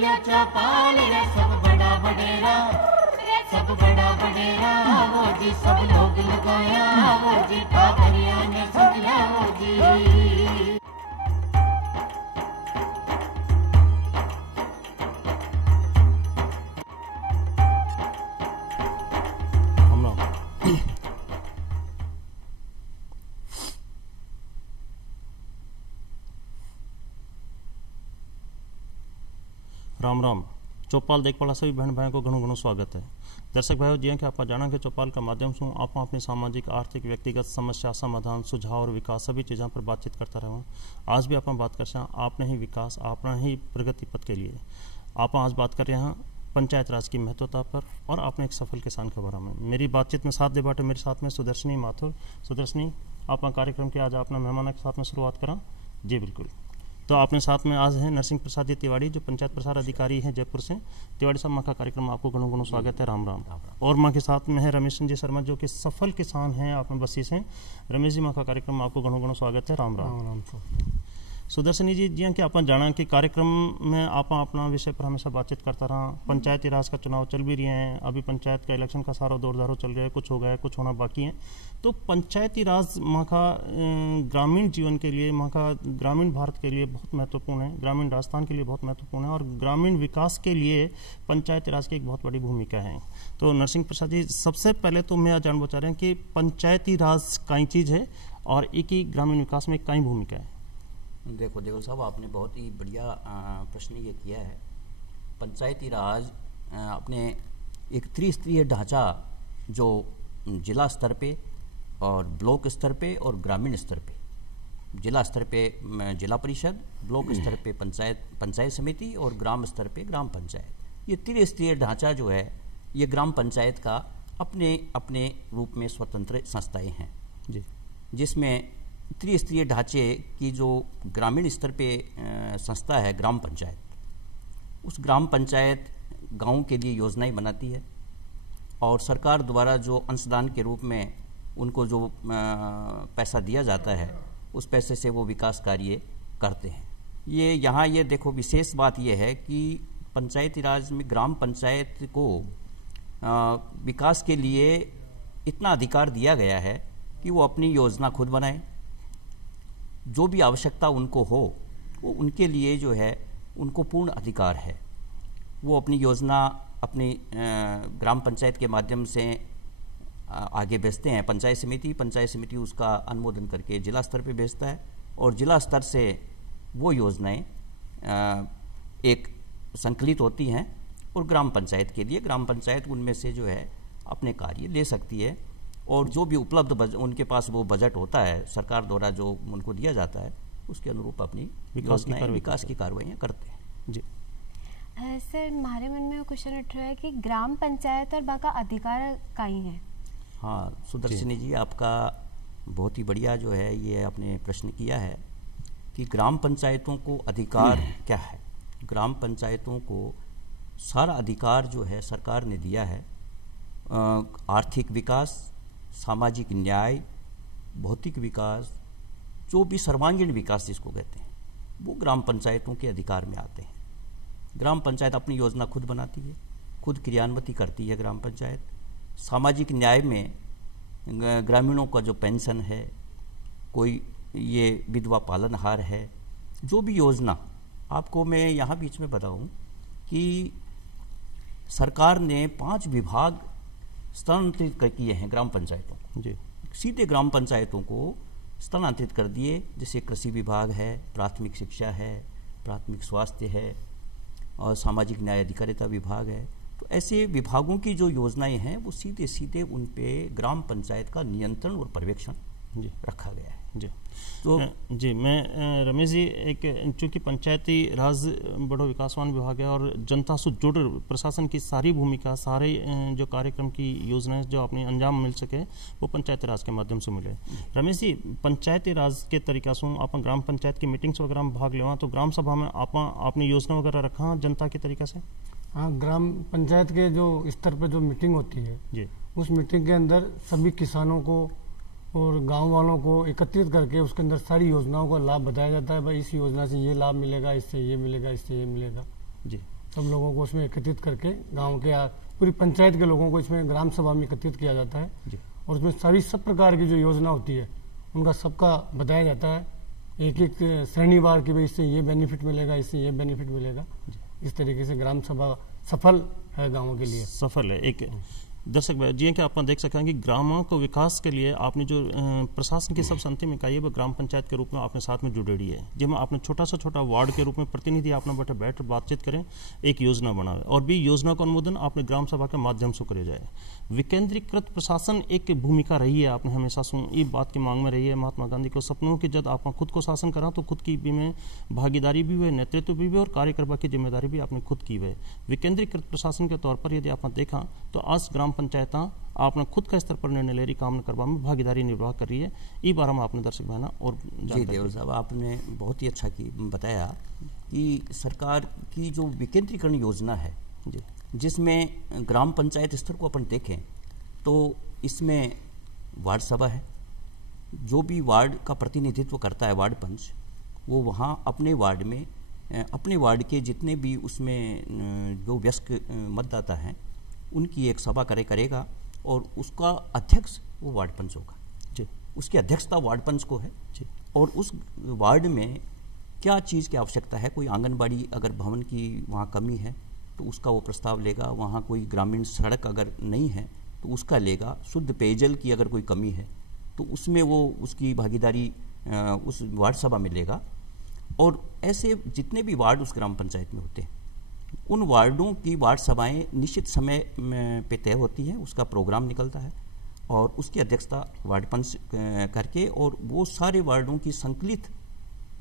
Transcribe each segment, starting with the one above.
लिया चौपाल रे सब बड़ा बडेरा, सब बड़ा बडेरा वो जी सब लोग लगाया वो जी पादरिया ने समझा वो जी। राम राम। चौपाल देखवाला सभी बहन भाइयों को घणो घणो स्वागत है। दर्शक भाइयों जी कि आप जाना कि चौपाल का माध्यम से आप अपनी सामाजिक आर्थिक व्यक्तिगत समस्या समाधान सुझाव और विकास सभी चीज़ों पर बातचीत करता रहा। आज भी आप बात कर रहे हैं आपने ही विकास आपने ही प्रगति पथ के लिए। आप आज बात कर रहे हैं पंचायत राज की महत्वता पर और आपने एक सफल किसान के बारे में। मेरी बातचीत में साथ दे बाटे मेरे साथ में सुदर्शनी माथुर। सुदर्शनी आप कार्यक्रम की आज अपना मेहमानों के साथ में शुरुआत करा। जी बिल्कुल। तो आपने साथ में आज है नरसिंह प्रसाद जी तिवारी जो पंचायत प्रसार अधिकारी हैं जयपुर से। तिवारी साहब माँ का कार्यक्रम में आपको घणो घणो स्वागत है। राम राम। और माँ के साथ में है रमेश जी शर्मा जो कि सफल किसान हैं आप में बसी से। रमेश जी माँ का कार्यक्रम में आपको घणो घणो स्वागत है। राम राम। सुदर्शनी जी जी कि आप जाना कि कार्यक्रम में आप अपना विषय पर हमेशा बातचीत करता रहा। पंचायती राज का चुनाव चल भी रहे हैं, अभी पंचायत का इलेक्शन का सारा दौर दारो चल रहा है, कुछ हो गया है कुछ होना बाकी है। तो पंचायती राज माँ का ग्रामीण जीवन के लिए माँ का ग्रामीण भारत के लिए बहुत महत्वपूर्ण है, ग्रामीण राजस्थान के लिए बहुत महत्वपूर्ण है और ग्रामीण विकास के लिए पंचायती राज की एक बहुत बड़ी भूमिका है। तो नरसिंह प्रसाद जी सबसे पहले तो मैं जानना चाह रहे हैं कि पंचायती राज कई चीज़ है और एक ही ग्रामीण विकास में कई भूमिका है। देखो देवल साहब आपने बहुत ही बढ़िया प्रश्न ये किया है। पंचायती राज अपने एक त्रिस्तरीय ढांचा जो जिला स्तर पे और ब्लॉक स्तर पे और ग्रामीण स्तर पे, जिला स्तर पे जिला परिषद, ब्लॉक स्तर पे पंचायत समिति और ग्राम स्तर पे ग्राम पंचायत, ये त्रिस्तरीय ढांचा जो है ये ग्राम पंचायत का अपने अपने रूप में स्वतंत्र संस्थाएं हैं जी, जिसमें त्रिस्तरीय ढांचे की जो ग्रामीण स्तर पे संस्था है ग्राम पंचायत, उस ग्राम पंचायत गाँव के लिए योजनाएं बनाती है और सरकार द्वारा जो अंशदान के रूप में उनको जो पैसा दिया जाता है उस पैसे से वो विकास कार्य करते हैं। ये यहाँ ये देखो विशेष बात ये है कि पंचायती राज में ग्राम पंचायत को विकास के लिए इतना अधिकार दिया गया है कि वो अपनी योजना खुद बनाए, जो भी आवश्यकता उनको हो वो उनके लिए जो है उनको पूर्ण अधिकार है। वो अपनी योजना अपनी ग्राम पंचायत के माध्यम से आगे भेजते हैं पंचायत समिति उसका अनुमोदन करके जिला स्तर पे भेजता है और जिला स्तर से वो योजनाएं एक संकलित होती हैं और ग्राम पंचायत के लिए ग्राम पंचायत उनमें से जो है अपने कार्य ले सकती है और जो भी उपलब्ध उनके पास वो बजट होता है सरकार द्वारा जो उनको दिया जाता है उसके अनुरूप अपनी विकास की कार्रवाइयाँ करते हैं जी। सर हमारे मन में क्वेश्चन उठ रहा है कि ग्राम पंचायत और बाका अधिकार काई है। हाँ सुदर्शनी जी आपका बहुत ही बढ़िया जो है ये आपने प्रश्न किया है कि ग्राम पंचायतों को अधिकार क्या है। ग्राम पंचायतों को सारा अधिकार जो है सरकार ने दिया है। आर्थिक विकास, सामाजिक न्याय, भौतिक विकास, जो भी सर्वांगीण विकास जिसको कहते हैं वो ग्राम पंचायतों के अधिकार में आते हैं। ग्राम पंचायत अपनी योजना खुद बनाती है, खुद क्रियान्वित करती है। ग्राम पंचायत सामाजिक न्याय में ग्रामीणों का जो पेंशन है, कोई ये विधवा पालनहार है, जो भी योजना आपको मैं यहाँ बीच में बताऊँ कि सरकार ने 5 विभाग स्थानांतरित किए हैं ग्राम पंचायतों को जी, सीधे ग्राम पंचायतों को स्थानांतरित कर दिए। जैसे कृषि विभाग है, प्राथमिक शिक्षा है, प्राथमिक स्वास्थ्य है और सामाजिक न्याय अधिकारिता विभाग है। तो ऐसे विभागों की जो योजनाएं हैं वो सीधे सीधे उन पे ग्राम पंचायत का नियंत्रण और पर्यवेक्षण जी रखा गया है जी। तो जी मैं रमेश जी एक चूँकि पंचायती राज बड़ो विकासवान विभाग है और जनता से जुड़ प्रशासन की सारी भूमिका सारे जो कार्यक्रम की योजनाएं जो अपने अंजाम मिल सके वो पंचायती राज के माध्यम से मिले। रमेश जी पंचायती राज के तरीका से आप ग्राम पंचायत की मीटिंग्स वगैरह में भाग लेवा तो ग्राम सभा में आप अपनी योजना वगैरह रखा जनता के तरीका से। हाँ ग्राम पंचायत के जो स्तर पर जो मीटिंग होती है जी, उस मीटिंग के अंदर सभी किसानों को और गांव वालों को एकत्रित करके उसके अंदर सारी योजनाओं का लाभ बताया जाता है। भाई इस योजना से ये लाभ मिलेगा, इससे ये मिलेगा, इससे ये मिलेगा जी। सब लोगों को उसमें एकत्रित करके गांव के पूरी पंचायत के लोगों को इसमें ग्राम सभा में एकत्रित किया जाता है और उसमें सब प्रकार की जो योजना होती है उनका सबका बताया जाता है, एक एक श्रेणीवार की भाई इससे ये बेनिफिट मिलेगा, इससे ये बेनिफिट मिलेगा। इस तरीके से ग्राम सभा सफल है गाँवों के लिए, सफल है। एक दर्शक भाई जी कि आप देख सकते हैं कि ग्रामों को विकास के लिए आपने जो प्रशासन की सबसे अंतिम इकाई है वो ग्राम पंचायत के रूप में आपने साथ में जुड़ेड़ी है, जिसमें आपने छोटा से छोटा वार्ड के रूप में प्रतिनिधि आपने बैठ बातचीत करें, एक योजना बनावे और भी योजना का अनुमोदन आपने ग्राम सभा के माध्यम से करे जाए। विकेंद्रीकृत प्रशासन एक भूमिका रही है, आपने हमेशा ये बात की मांग में रही है महात्मा गांधी को सपनों की जब आप खुद को शासन करा तो खुद की भी में भागीदारी भी हुई, नेतृत्व भी हुई और कार्यकर्ता की जिम्मेदारी भी आपने खुद की हुई। विकेंद्रीकृत प्रशासन के तौर पर यदि आपने देखा तो आज ग्राम पंचायत आपने खुद का स्तर पर निर्णय ले रही, काम करवा में भागीदारी निर्वाह कर रही है। इस बारे में आपने दर्शक बहना और जी देवल साहब आपने बहुत ही अच्छा बताया कि सरकार की जो विकेंद्रीकरण योजना है जी, जिसमें ग्राम पंचायत स्तर को अपन देखें तो इसमें वार्ड सभा है, जो भी वार्ड का प्रतिनिधित्व करता है वार्ड पंच, वो वहाँ अपने वार्ड के जितने भी उसमें जो वयस्क मतदाता हैं उनकी एक सभा करेगा और उसका अध्यक्ष वो वार्ड पंच होगा जी, उसकी अध्यक्षता वार्ड पंच को है जी। और उस वार्ड में क्या चीज़ की आवश्यकता है, कोई आंगनबाड़ी अगर भवन की वहाँ कमी है तो उसका वो प्रस्ताव लेगा, वहाँ कोई ग्रामीण सड़क अगर नहीं है तो उसका लेगा, शुद्ध पेयजल की अगर कोई कमी है तो उसमें वो उसकी भागीदारी उस वार्ड सभा में लेगा। और ऐसे जितने भी वार्ड उस ग्राम पंचायत में होते हैं उन वार्डों की वार्ड सभाएं निश्चित समय पे तय होती हैं, उसका प्रोग्राम निकलता है और उसकी अध्यक्षता वार्ड पंच करके और वो सारे वार्डों की संकलित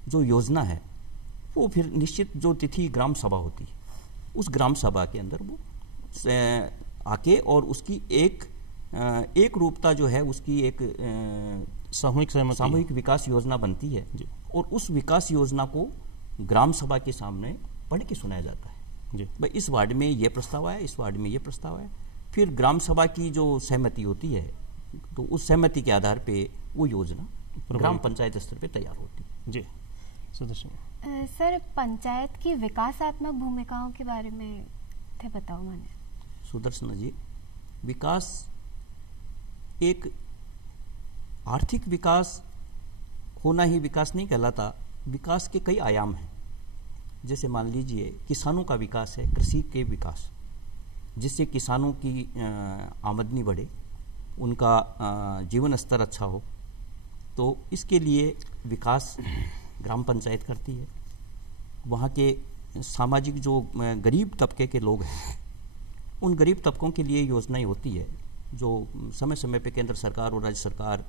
जो योजना है वो फिर निश्चित जो तिथि ग्राम सभा होती है उस ग्राम सभा के अंदर वो आके और उसकी एक रूपता जो है उसकी एक सामूहिक विकास योजना बनती है और उस विकास योजना को ग्राम सभा के सामने पढ़ के सुनाया जाता है जी, भाई इस वार्ड में ये प्रस्ताव आया, इस वार्ड में ये प्रस्ताव आया। फिर ग्राम सभा की जो सहमति होती है तो उस सहमति के आधार पे वो योजना ग्राम पंचायत स्तर पे तैयार होती है जी। सुदर्शन सर, पंचायत की विकासात्मक भूमिकाओं के बारे में थे बताओ मैंने। सुदर्शन जी, विकास एक आर्थिक विकास होना ही विकास नहीं कहलाता, विकास के कई आयाम हैं। जैसे मान लीजिए किसानों का विकास है, कृषि के विकास, जिससे किसानों की आमदनी बढ़े, उनका जीवन स्तर अच्छा हो, तो इसके लिए विकास ग्राम पंचायत करती है। वहाँ के सामाजिक जो गरीब तबके के लोग हैं उन गरीब तबकों के लिए योजनाएं होती है जो समय समय पे केंद्र सरकार और राज्य सरकार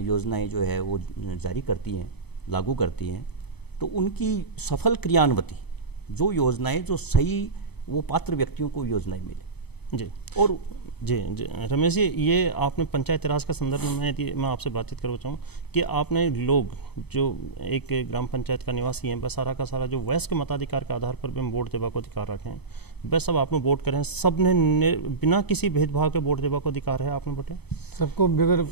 योजनाएं जो है वो जारी करती हैं, लागू करती हैं। तो उनकी सफल क्रियान्वती जो योजनाएं जो सही वो पात्र व्यक्तियों को योजनाएं मिले जी। और जी रमेश जी, ये आपने पंचायती राज का संदर्भ में मैं आपसे बातचीत करना चाहूँ कि आपने लोग जो एक ग्राम पंचायत का निवासी हैं वह सारा का सारा जो वयस्क मताधिकार के आधार पर भी हम वोट देवा को अधिकार रखें, वह सब आपने वोट करें, सब ने बिना किसी भेदभाव के वोट देवा को अधिकार है आपने बटे, सबको बगैर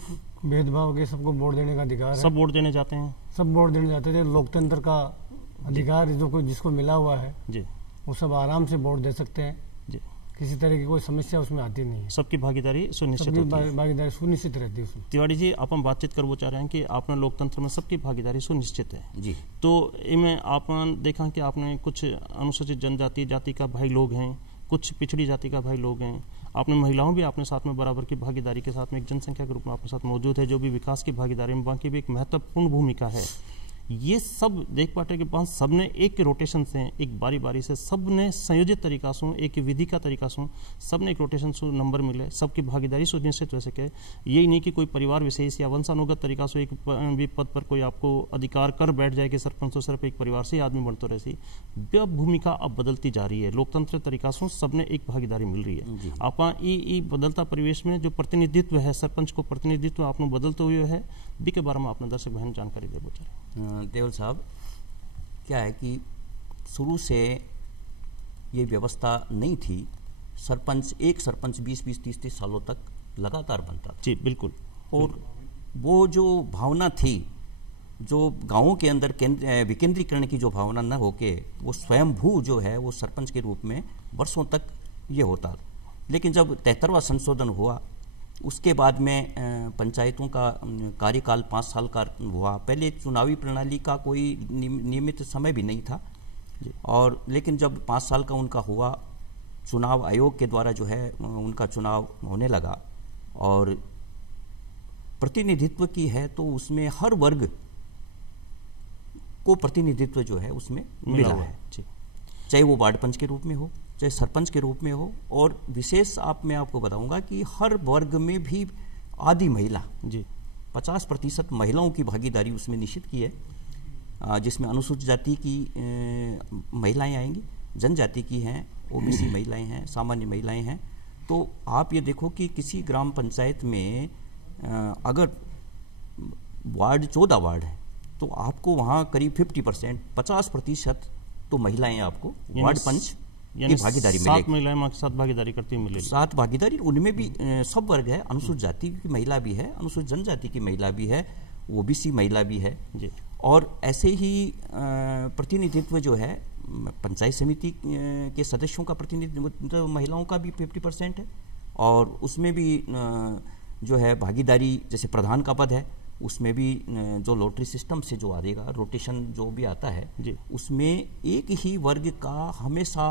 भेदभाव के सबको वोट देने का अधिकार है, सब वोट देने जाते हैं, सब वोट देने जाते थे। लोकतंत्र का अधिकार जो कोई जिसको मिला हुआ है जी वो सब आराम से वोट दे सकते हैं जी, किसी तरह की कोई समस्या उसमें आती नहीं है, सबकी भागीदारी सुनिश्चित होती है, भागीदारी सुनिश्चित रहती है उसमें। तिवारी जी, आप हम बातचीत कर वो चाह रहे हैं कि आपने लोकतंत्र में सबकी भागीदारी सुनिश्चित है जी। तो इनमें आपने देखा कि आपने कुछ अनुसूचित जनजाति जाति का भाई लोग हैं, कुछ पिछड़ी जाति का भाई लोग हैं, आपने महिलाओं भी अपने साथ में बराबर की भागीदारी के साथ में एक जनसंख्या के रूप में आपके साथ मौजूद है, जो भी विकास की भागीदारी में बाकी भी एक महत्वपूर्ण भूमिका है। ये सब देख पाटे के पास सबने एक रोटेशन से, एक बारी बारी से सबने संयोजित तरीका से, एक विधि का तरीका से सबने एक रोटेशन से नंबर मिले, सबकी भागीदारी सुनिश्चित हो सके। यही नहीं कि कोई परिवार विशेष या वंशानुगत तरीका से एक भी पद पर कोई आपको अधिकार कर बैठ जाए कि सरपंच तो सिर्फ एक परिवार से ही आदमी बनते रहे। वह भूमिका अब बदलती जा रही है, लोकतंत्र तरीका से सबने एक भागीदारी मिल रही है। आप बदलता परिवेश में जो प्रतिनिधित्व है, सरपंच को प्रतिनिधित्व आपने बदलते हुए है, बी के बारे में आपने दर्शक बहन जानकारी दे बोल। देवल साहब, क्या है कि शुरू से ये व्यवस्था नहीं थी, एक सरपंच 20-30 सालों तक लगातार बनता था जी बिल्कुल। और वो जो भावना थी जो गांवों के अंदर विकेंद्रीकरण की जो भावना न होके वो स्वयंभू जो है वो सरपंच के रूप में वर्षों तक ये होता। लेकिन जब 73वां संशोधन हुआ उसके बाद में पंचायतों का कार्यकाल 5 साल का हुआ। पहले चुनावी प्रणाली का कोई नियमित समय भी नहीं था, और लेकिन जब 5 साल का उनका हुआ, चुनाव आयोग के द्वारा जो है उनका चुनाव होने लगा और प्रतिनिधित्व की है तो उसमें हर वर्ग को प्रतिनिधित्व जो है उसमें मिला है, चाहे वो वार्ड पंच के रूप में हो, चाहे सरपंच के रूप में हो। और विशेष मैं आपको बताऊंगा कि हर वर्ग में भी आधी महिला जी 50% महिलाओं की भागीदारी उसमें निश्चित की है, जिसमें अनुसूचित जाति की महिलाएं आएंगी, जनजाति की हैं, ओबीसी महिलाएं हैं, सामान्य महिलाएं हैं। तो आप ये देखो कि किसी ग्राम पंचायत में अगर वार्ड 14 वार्ड है तो आपको वहाँ करीब 50% तो महिलाएं आपको वार्ड पंच की भागीदारी मिलेगी। 7 महिलाएं मां के साथ भागीदारी करती मिलेगी। 7 भागीदारी, उनमें भी सब वर्ग है, अनुसूचित जाति की महिला भी है, अनुसूचित जनजाति की महिला भी है, ओबीसी महिला भी है जी। और ऐसे ही प्रतिनिधित्व जो है पंचायत समिति के सदस्यों का प्रतिनिधित्व महिलाओं का भी 50% है, और उसमें भी जो है भागीदारी, जैसे प्रधान का पद है उसमें भी जो लॉटरी सिस्टम से जो आएगा, रोटेशन जो भी आता है जी, उसमें एक ही वर्ग का हमेशा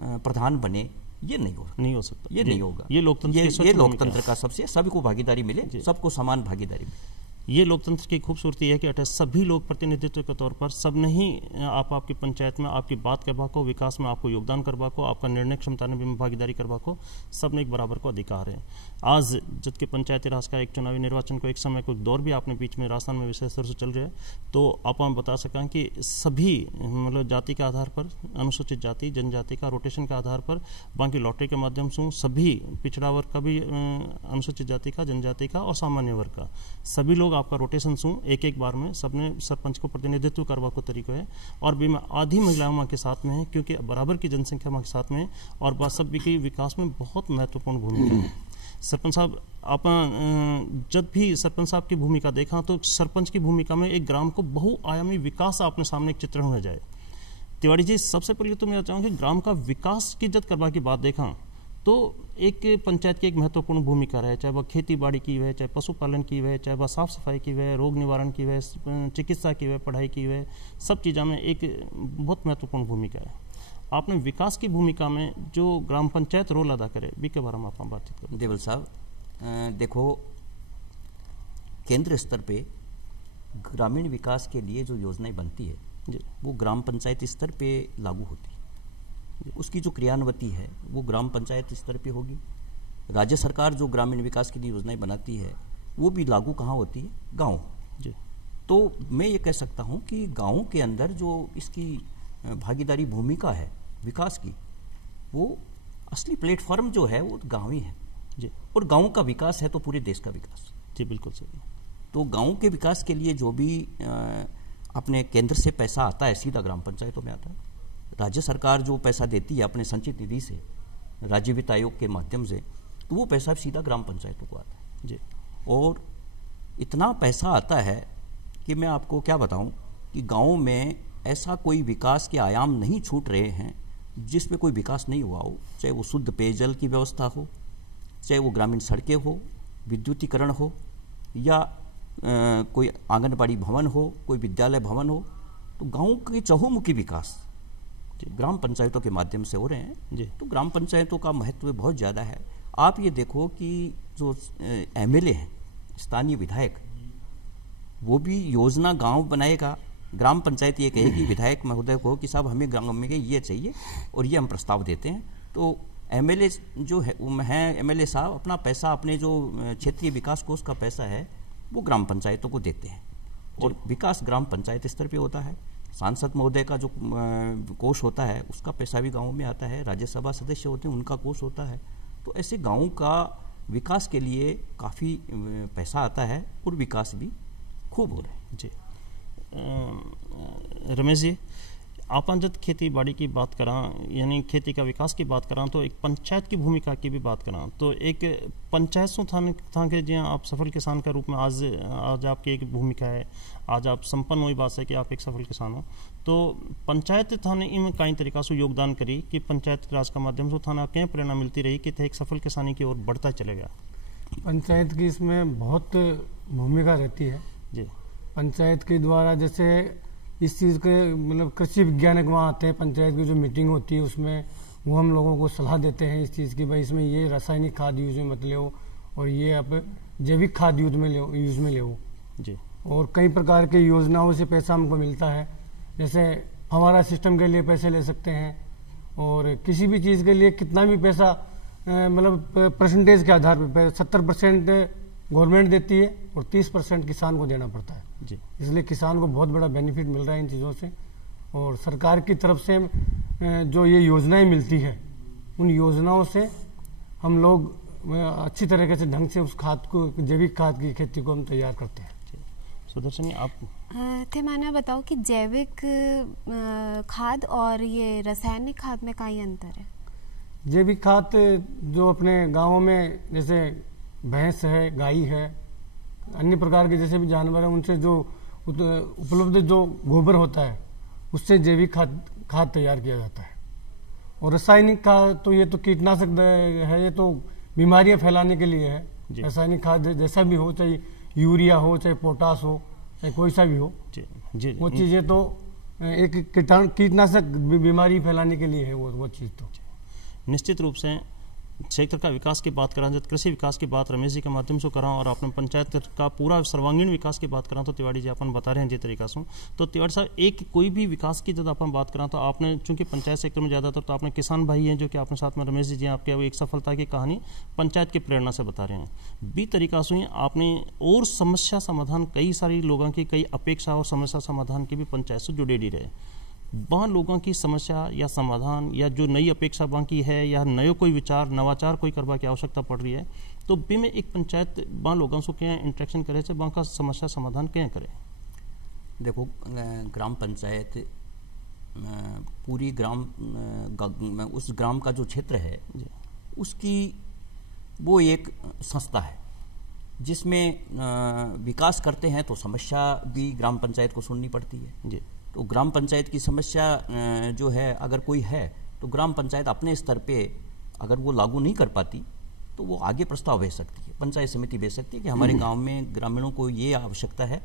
प्रधान बने ये नहीं हो सकता, ये नहीं होगा। ये लोकतंत्र का सबसे सभी को भागीदारी मिले, सबको समान भागीदारी मिले। ये लोकतंत्र की खूबसूरती है कि अटे सभी लोग प्रतिनिधित्व के तौर पर सब नहीं आप आपकी पंचायत में आपकी बात करवा को, विकास में आपको योगदान करवा को, आपका निर्णय क्षमता में भागीदारी करवा को, सब ने एक बराबर को अधिकार है। आज जबकि पंचायती राज का एक चुनावी निर्वाचन को एक समय को दौर भी आपने बीच में राजस्थान में विशेष तौर से चल रहा है, तो आप हम बता सकें कि सभी मतलब जाति के आधार पर, अनुसूचित जाति जनजाति का रोटेशन के आधार पर, बाकी लॉटरी के माध्यम से सभी पिछड़ा वर्ग का भी, अनुसूचित जाति का, जनजाति का और सामान्य वर्ग का सभी लोग आपका रोटेशन सु एक बार में सबने सरपंच को प्रतिनिधित्व करवा को तरीका है। और भी आधी महिलाओं माँ के साथ में है क्योंकि बराबर की जनसंख्या माँ के साथ में, और बात सब के विकास में बहुत महत्वपूर्ण भूमिका है। सरपंच साहब, आप जब भी सरपंच साहब की भूमिका देखा तो सरपंच की भूमिका में एक ग्राम को बहुआयामी विकास आपने सामने एक चित्रण हो जाए। तिवारी जी, सबसे पहले तो मैं चाहूँगा ग्राम का विकास की जब करवा की बात देखा तो एक पंचायत की एक महत्वपूर्ण भूमिका रहे, चाहे वह खेती बाड़ी की वह, चाहे पशुपालन की वह, चाहे वह साफ सफाई की वह, रोग निवारण की वह, चिकित्सा की वह, पढ़ाई की वह, सब चीज़ों में एक बहुत महत्वपूर्ण भूमिका है। आपने विकास की भूमिका में जो ग्राम पंचायत रोल अदा करे भी के बारे में आप बातचीत करें। देवल साहब, देखो केंद्र स्तर पे ग्रामीण विकास के लिए जो योजनाएं बनती है जी, वो ग्राम पंचायत स्तर पे लागू होती है। उसकी जो क्रियान्वती है वो ग्राम पंचायत स्तर पे होगी। राज्य सरकार जो ग्रामीण विकास के लिए योजनाएं बनाती है वो भी लागू कहाँ होती है? गाँव जी। तो मैं ये कह सकता हूँ कि गाँव के अंदर जो इसकी भागीदारी भूमिका है विकास की, वो असली प्लेटफॉर्म जो है वो गाँव ही है जी। और गाँव का विकास है तो पूरे देश का विकास जी, बिल्कुल सही। तो गाँव के विकास के लिए जो भी अपने केंद्र से पैसा आता है सीधा ग्राम पंचायतों में आता है। राज्य सरकार जो पैसा देती है अपने संचित निधि से, राज्य वित्त आयोग के माध्यम से, तो वो पैसा सीधा ग्राम पंचायतों को आता है जी। और इतना पैसा आता है कि मैं आपको क्या बताऊं कि गाँव में ऐसा कोई विकास के आयाम नहीं छूट रहे हैं जिसमें कोई विकास नहीं हुआ हो, चाहे वो शुद्ध पेयजल की व्यवस्था हो, चाहे वो ग्रामीण सड़कें हो, विद्युतीकरण हो, या कोई आंगनबाड़ी भवन हो, कोई विद्यालय भवन हो। तो गाँव के चहुमुखी विकास ग्राम पंचायतों के माध्यम से हो रहे हैं जी। तो ग्राम पंचायतों का महत्व बहुत ज़्यादा है। आप ये देखो कि जो एमएलए हैं, स्थानीय विधायक, वो भी योजना गांव बनाएगा, ग्राम पंचायत ये कहेगी विधायक महोदय को कि साहब हमें ग्राम में ये चाहिए और ये हम प्रस्ताव देते हैं। तो एमएलए जो है एमएलए साहब अपना पैसा, अपने जो क्षेत्रीय विकास कोष का पैसा है वो ग्राम पंचायतों को देते हैं, और विकास ग्राम पंचायत स्तर पे होता है। सांसद महोदय का जो कोष होता है उसका पैसा भी गाँव में आता है, राज्यसभा सदस्य होते हैं उनका कोष होता है। तो ऐसे गाँव का विकास के लिए काफ़ी पैसा आता है और विकास भी खूब हो रहा है जी। रमेश जी, आपन जब खेती बाड़ी की बात करा यानी खेती का विकास की बात करा तो एक पंचायत की भूमिका की भी बात करा तो एक पंचायत सो था कि जी आप सफल किसान का रूप में आज आपकी एक भूमिका है, आज आप संपन्न हुई बात है कि आप एक सफल किसान हो, तो पंचायत थाने इन कई तरीका से योगदान करी कि पंचायत राज का माध्यम से थाना क्या प्रेरणा मिलती रही कि एक सफल किसानी की ओर बढ़ता चले गया। पंचायत की इसमें बहुत भूमिका रहती है जी। पंचायत के द्वारा जैसे इस चीज़ के मतलब कृषि वैज्ञानिक वहाँ आते हैं, पंचायत की जो मीटिंग होती है उसमें वो हम लोगों को सलाह देते हैं इस चीज़ की, भाई इसमें ये रासायनिक खाद यूज में मत ले और ये आप जैविक खाद यूज में ले जी। और कई प्रकार के योजनाओं से पैसा हमको मिलता है, जैसे हमारा सिस्टम के लिए पैसे ले सकते हैं और किसी भी चीज़ के लिए कितना भी पैसा मतलब परसेंटेज के आधार पर 70% गवर्नमेंट देती है और 30% किसान को देना पड़ता है जी। इसलिए किसान को बहुत बड़ा बेनिफिट मिल रहा है इन चीज़ों से। और सरकार की तरफ से जो ये योजनाएं मिलती है उन योजनाओं से हम लोग अच्छी तरीके से ढंग से उस खाद को, जैविक खाद की खेती को हम तैयार करते हैं। सुदर्शनी आप थे माना बताओ कि जैविक खाद और ये रासायनिक खाद में कई अंतर है? जैविक खाद जो अपने गाँवों में जैसे भैंस है, गाय है, अन्य प्रकार के जैसे भी जानवर हैं उनसे जो उपलब्ध जो गोबर होता है उससे जैविक खाद तैयार किया जाता है। और रासायनिक खाद तो ये तो कीटनाशक है, ये तो बीमारियां फैलाने के लिए है। रासायनिक खाद जैसा भी हो, चाहे यूरिया हो, चाहे पोटास हो, चाहे कोई सा भी हो, जी। वो चीज़ें तो एक कीटनाशक बीमारी फैलाने के लिए है वो चीज़ तो। निश्चित रूप से क्षेत्र का विकास की बात करें, जब कृषि विकास की बात रमेश जी के माध्यम से करा और आपने पंचायत का पूरा सर्वांगीण विकास की बात करा तो तिवारी जी अपन बता रहे हैं जिस तरीका से, तो तिवारी साहब एक कोई भी विकास की जब अपन बात करा तो आपने चूंकि पंचायत सेक्टर में ज़्यादातर तो आपने किसान भाई हैं जो कि आपने साथ में रमेश जी आपके एक सफलता की कहानी पंचायत की प्रेरणा से बता रहे हैं। बी तरीका से आपने और समस्या समाधान कई सारी लोगों की कई अपेक्षा और समस्या समाधान की भी पंचायत से जुड़े रहे, वहाँ लोगों की समस्या या समाधान या जो नई अपेक्षा बाकी है या नयो कोई विचार नवाचार कोई करवा की आवश्यकता पड़ रही है तो बी में एक पंचायत वहाँ लोगों से क्या इंटरेक्शन करे से वहाँ का समस्या समाधान क्या करे। देखो ग्राम पंचायत पूरी उस ग्राम का जो क्षेत्र है उसकी वो एक संस्था है जिसमें विकास करते हैं तो समस्या भी ग्राम पंचायत को सुननी पड़ती है जी। तो ग्राम पंचायत की समस्या जो है अगर कोई है तो ग्राम पंचायत अपने स्तर पे अगर वो लागू नहीं कर पाती तो वो आगे प्रस्ताव भेज सकती है, पंचायत समिति भेज सकती है कि हमारे गांव में ग्रामीणों को ये आवश्यकता है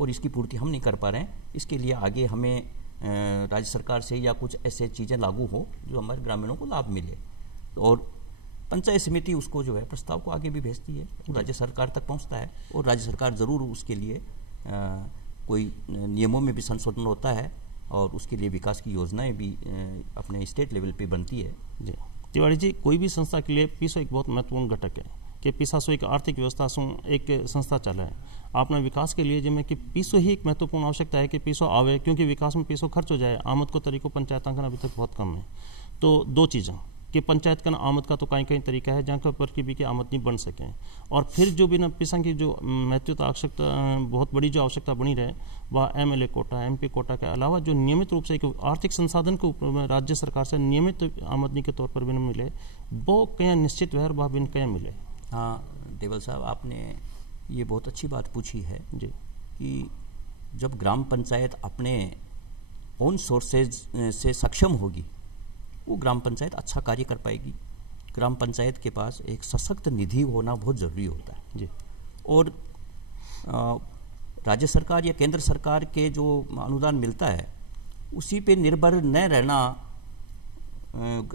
और इसकी पूर्ति हम नहीं कर पा रहे हैं, इसके लिए आगे हमें राज्य सरकार से या कुछ ऐसे चीज़ें लागू हो जो हमारे ग्रामीणों को लाभ मिले। और पंचायत समिति उसको जो है प्रस्ताव को आगे भी भेजती है, राज्य सरकार तक पहुँचता है और राज्य सरकार ज़रूर उसके लिए कोई नियमों में भी संशोधन होता है और उसके लिए विकास की योजनाएं भी अपने स्टेट लेवल पे बनती है। जी तिवारी जी, कोई भी संस्था के लिए पीसो एक बहुत महत्वपूर्ण घटक है कि पीसा सो एक आर्थिक व्यवस्था से एक संस्था चल है। आपने विकास के लिए जिसमें कि पीसो ही एक महत्वपूर्ण आवश्यकता है कि पीसो आवे, क्योंकि विकास में पीसो खर्च हो जाए। आमद को तरीकों पंचायतांकन अभी तक बहुत कम है। तो दो चीज़ें कि पंचायत का आमद का तो कई तरीका है जहाँ पर की भी की आमद नहीं बन सके, और फिर जो भी ना पिसा की जो महत्वता आवश्यकता बहुत बड़ी जो आवश्यकता बनी रहे वह एमएलए कोटा एमपी कोटा के अलावा जो नियमित रूप से एक आर्थिक संसाधन के ऊपर में राज्य सरकार से नियमित आमदनी के तौर पर भी न मिले, वो कहीं निश्चित वह वह भी कहीं मिले। हाँ देवल साहब, आपने ये बहुत अच्छी बात पूछी है जी कि जब ग्राम पंचायत अपने ओन सोर्सेज से सक्षम होगी वो ग्राम पंचायत अच्छा कार्य कर पाएगी। ग्राम पंचायत के पास एक सशक्त निधि होना बहुत ज़रूरी होता है जी। और राज्य सरकार या केंद्र सरकार के जो अनुदान मिलता है उसी पे निर्भर न रहना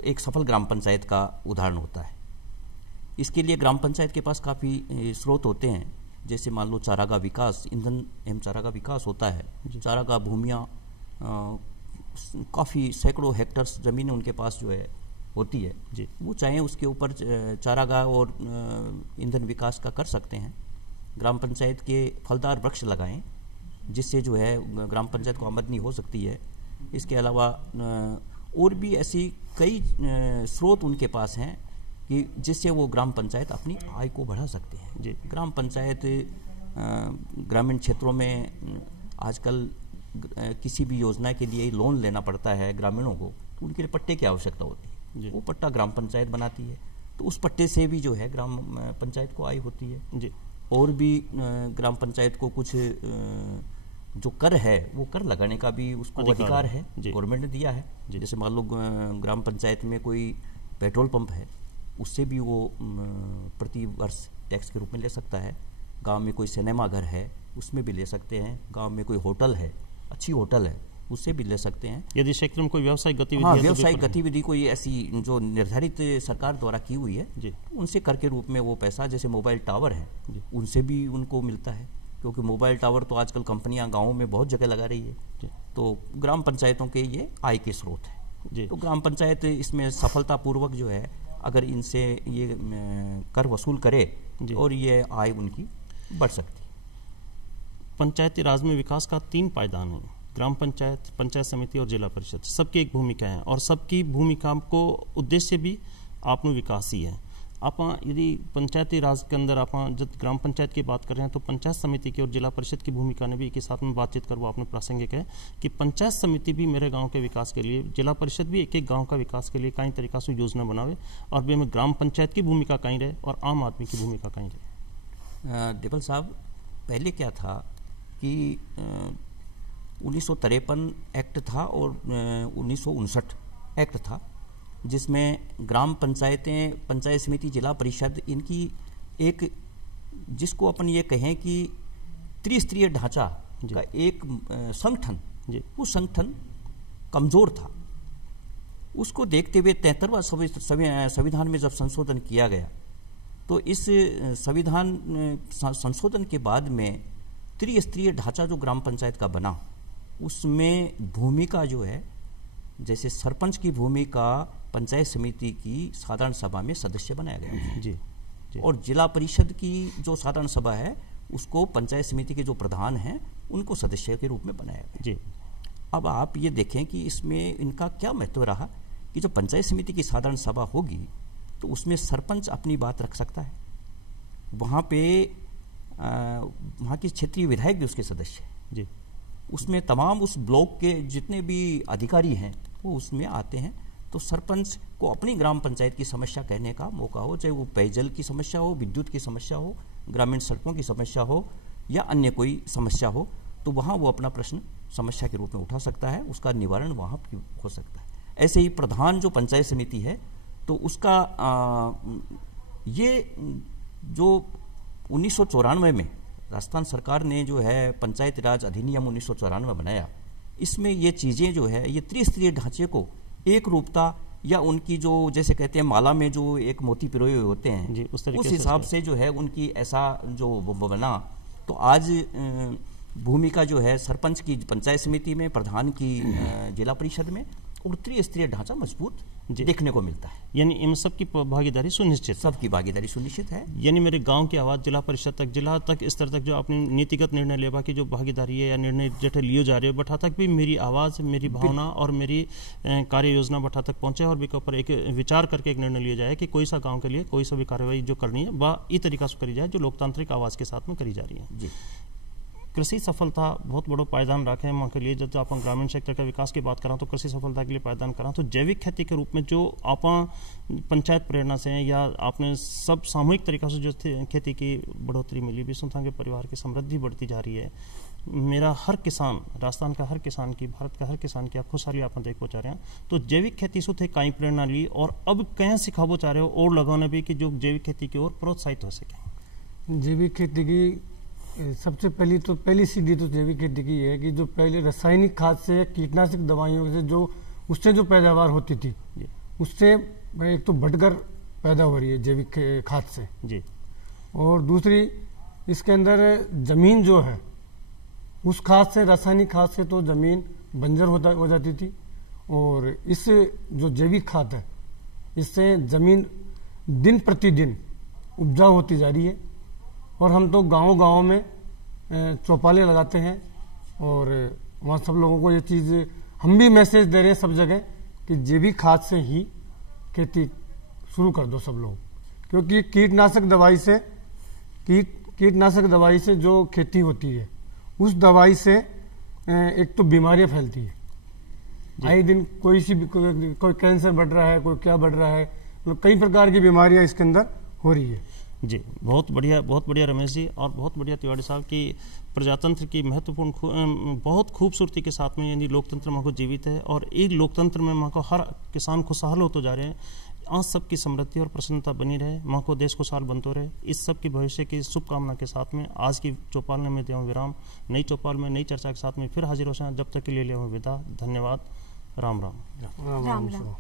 एक सफल ग्राम पंचायत का उदाहरण होता है। इसके लिए ग्राम पंचायत के पास काफ़ी स्रोत होते हैं, जैसे मान लो चारागाह विकास, ईंधन एवं चारागाह विकास होता है। चारागाह भूमियाँ काफ़ी सैकड़ों हेक्टर्स ज़मीन उनके पास जो है होती है जी। वो चाहें उसके ऊपर चारागाह और ईंधन विकास का कर सकते हैं। ग्राम पंचायत के फलदार वृक्ष लगाएं जिससे जो है ग्राम पंचायत को आमदनी हो सकती है। इसके अलावा और भी ऐसी कई स्रोत उनके पास हैं कि जिससे वो ग्राम पंचायत अपनी आय को बढ़ा सकते हैं जी। ग्राम पंचायत ग्रामीण क्षेत्रों में आजकल किसी भी योजना के लिए लोन लेना पड़ता है ग्रामीणों को, तो उनके लिए पट्टे की आवश्यकता होती जी। है। वो पट्टा ग्राम पंचायत बनाती है, तो उस पट्टे से भी जो है ग्राम पंचायत को आय होती है। जी। और भी ग्राम पंचायत को कुछ जो कर है वो कर लगाने का भी उसको अधिकार है, जी। गवर्नमेंट ने दिया है। जी। जैसे मान लो ग्राम पंचायत में कोई पेट्रोल पंप है, उससे भी वो प्रति वर्ष टैक्स के रूप में ले सकता है। गांव में कोई सिनेमा घर है, उसमें भी ले सकते हैं। गांव में कोई होटल है, अच्छी होटल है, उससे भी ले सकते हैं। यदि क्षेत्र में कोई व्यावसायिक गतिविधि हाँ, है तो व्यावसायिक बिल्कुल। गतिविधि कोई ऐसी जो निर्धारित सरकार द्वारा की हुई है, जी। उनसे कर के रूप में वो पैसा, जैसे मोबाइल टावर है, जी। उनसे भी उनको मिलता है, क्योंकि मोबाइल टावर तो आजकल कंपनियां गाँवों में बहुत जगह लगा रही है। जी। तो ग्राम पंचायतों के ये आय के स्रोत है। जी। तो ग्राम पंचायत इसमें सफलतापूर्वक जो है, अगर इनसे ये कर वसूल करे जी। और ये आय उनकी बढ़ सकती है। पंचायती राज में विकास का 3 पायदान है: ग्राम पंचायत, पंचायत समिति और जिला परिषद। सबकी एक भूमिका है और सबकी भूमिका को उद्देश्य भी आपनो विकास ही है। आप यदि पंचायती राज के अंदर आप जब ग्राम पंचायत की बात कर रहे हैं तो पंचायत समिति की और जिला परिषद की भूमिका ने भी एक ही साथ में बातचीत कर वो आपने प्रासंगिक है कि पंचायत समिति भी मेरे गांव के विकास के लिए, जिला परिषद भी एक एक गांव का विकास के लिए कई तरीका से योजना बनावे और भी में ग्राम पंचायत की भूमिका कहीं रहे और आम आदमी की भूमिका कहीं रहे। देवल साहब, पहले क्या था कि 1953 एक्ट था और 1959 एक्ट था, जिसमें ग्राम पंचायतें, पंचायत समिति, जिला परिषद, इनकी एक, जिसको अपन ये कहें कि त्रिस्तरीय ढांचा का एक संगठन, वो संगठन कमजोर था। उसको देखते हुए 73वां संविधान में जब संशोधन किया गया, तो इस संविधान संशोधन के बाद में त्रिस्तरीय ढांचा जो ग्राम पंचायत का बना, उसमें भूमिका जो है, जैसे सरपंच की भूमिका पंचायत समिति की साधारण सभा में सदस्य बनाया गया जी, जी। और जिला परिषद की जो साधारण सभा है, उसको पंचायत समिति के जो प्रधान हैं उनको सदस्य के रूप में बनाया गया जी। अब आप ये देखें कि इसमें इनका क्या महत्व रहा कि जो पंचायत समिति की साधारण सभा होगी तो उसमें सरपंच अपनी बात रख सकता है, वहाँ पे वहाँ की क्षेत्रीय विधायक भी उसके सदस्य हैं जी। उसमें तमाम उस ब्लॉक के जितने भी अधिकारी हैं वो उसमें आते हैं। तो सरपंच को अपनी ग्राम पंचायत की समस्या कहने का मौका हो, चाहे वो पेयजल की समस्या हो, विद्युत की समस्या हो, ग्रामीण सड़कों की समस्या हो या अन्य कोई समस्या हो, तो वहाँ वो अपना प्रश्न समस्या के रूप में उठा सकता है, उसका निवारण वहाँ हो सकता है। ऐसे ही प्रधान जो पंचायत समिति है, तो उसका ये जो 1994 में राजस्थान सरकार ने जो है पंचायत राज अधिनियम 1994 बनाया, इसमें ये चीज़ें जो है, ये त्रिस्तरीय ढांचे को एक रूपता या उनकी जो जैसे कहते हैं माला में जो एक मोती पिरोए हुए होते हैं जी, उस हिसाब से जो है उनकी ऐसा जो बना। तो आज भूमिका जो है सरपंच की पंचायत समिति में, प्रधान की जिला परिषद में, और त्रिस्तरीय ढांचा मजबूत देखने को मिलता है। यानी इन सबकी भागीदारी सुनिश्चित, सबकी भागीदारी सुनिश्चित है। यानी मेरे गांव की आवाज़ जिला परिषद तक, जिला तक, स्तर तक जो अपनी नीतिगत निर्णय लेवा की जो भागीदारी है या निर्णय जैसे लिए जा रहे हो, बठा तक भी मेरी आवाज़, मेरी भावना और मेरी कार्य योजना बठा तक पहुंचे और भी के ऊपर एक विचार करके एक निर्णय लिया जाए कि कोई सा गाँव के लिए कोई सा भी कार्रवाई जो करनी है वह इस तरीका से करी जाए जो लोकतांत्रिक आवाज़ के साथ में करी जा रही है। जी। कृषि सफलता बहुत बड़ो पायदान रखे हैं वहाँ के लिए। जब आप ग्रामीण क्षेत्र के विकास की बात करा तो कृषि सफलता के लिए पायदान करा तो जैविक खेती के रूप में जो आप पंचायत प्रेरणा से या आपने सब सामूहिक तरीका से जो खेती की बढ़ोतरी मिली, भी सुनता के परिवार की समृद्धि बढ़ती जा रही है। मेरा हर किसान, राजस्थान का हर किसान की, भारत का हर किसान की आप खुशहाली आप देख पा रहे हैं। तो जैविक खेती से थे कई प्रेरणा ली और अब कहीं सिखाबो चाह रहे हो और लगाने भी कि जो जैविक खेती की ओर प्रोत्साहित हो सके। जैविक खेती की सबसे पहली सीढ़ी तो जैविक खेती की है कि जो पहले रासायनिक खाद से, कीटनाशक दवाइयों से जो उससे जो पैदावार होती थी, उससे एक तो बढ़कर पैदा हो रही है जैविक खाद से जी। और दूसरी इसके अंदर जमीन जो है, उस खाद से, रासायनिक खाद से तो जमीन बंजर हो जाती थी और इस जो जैविक खाद है, इससे जमीन दिन प्रतिदिन उपजाऊ होती जा रही है। और हम तो गांव-गांव में चौपाले लगाते हैं और वहाँ सब लोगों को ये चीज़ हम भी मैसेज दे रहे हैं सब जगह कि जैविक खाद से ही खेती शुरू कर दो सब लोग, क्योंकि कीटनाशक दवाई से जो खेती होती है, उस दवाई से एक तो बीमारियां फैलती है, आए दिन कोई कैंसर बढ़ रहा है, कोई क्या बढ़ रहा है, मतलब कई प्रकार की बीमारियां इसके अंदर हो रही है। जी, बहुत बढ़िया रमेश जी, और बहुत बढ़िया तिवारी साहब की प्रजातंत्र की महत्वपूर्ण बहुत खूबसूरती के साथ में यानी लोकतंत्र माँ को जीवित है, और एक लोकतंत्र में माँ को हर किसान खुशहाल होते जा रहे हैं। आज सबकी समृद्धि और प्रसन्नता बनी रहे, माँ को देश खुशहाल बनते रहे, इस सब की भविष्य की शुभकामना के साथ में आज की चौपाल ने मैं दें विराम। नई चौपाल में नई चर्चा के साथ में फिर हाजिर हो जाए, जब तक के लिए ले विदा। धन्यवाद। राम राम। राम राम।